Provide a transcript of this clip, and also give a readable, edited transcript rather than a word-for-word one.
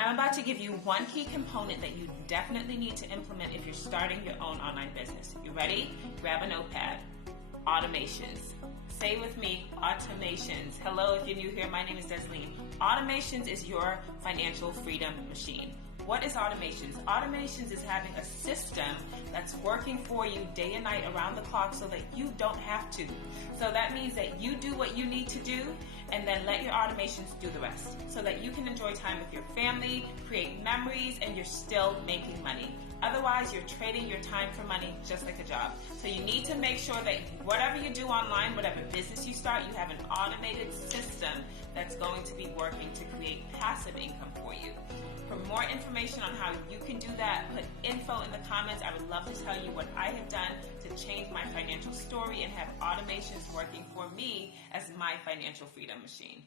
I'm about to give you one key component that you definitely need to implement if you're starting your own online business. You ready? Grab a notepad. Automations. Say with me, automations. Hello, if you're new here, my name is Desleen. Automations is your financial freedom machine. What is automations? Automations is having a system that's working for you day and night around the clock so that you don't have to. So that means that you do what you need to do and then let your automations do the rest so that you can enjoy time with your family, create memories, and you're still making money. Otherwise, you're trading your time for money just like a job. So you need to make sure that whatever you do online, whatever business you start, you have an automated system that's going to be working to create passive income for you. For more information on how you can do that, put info in the comments. I would love to tell you what I have done to change my financial story and have automations working for me as my financial freedom machine.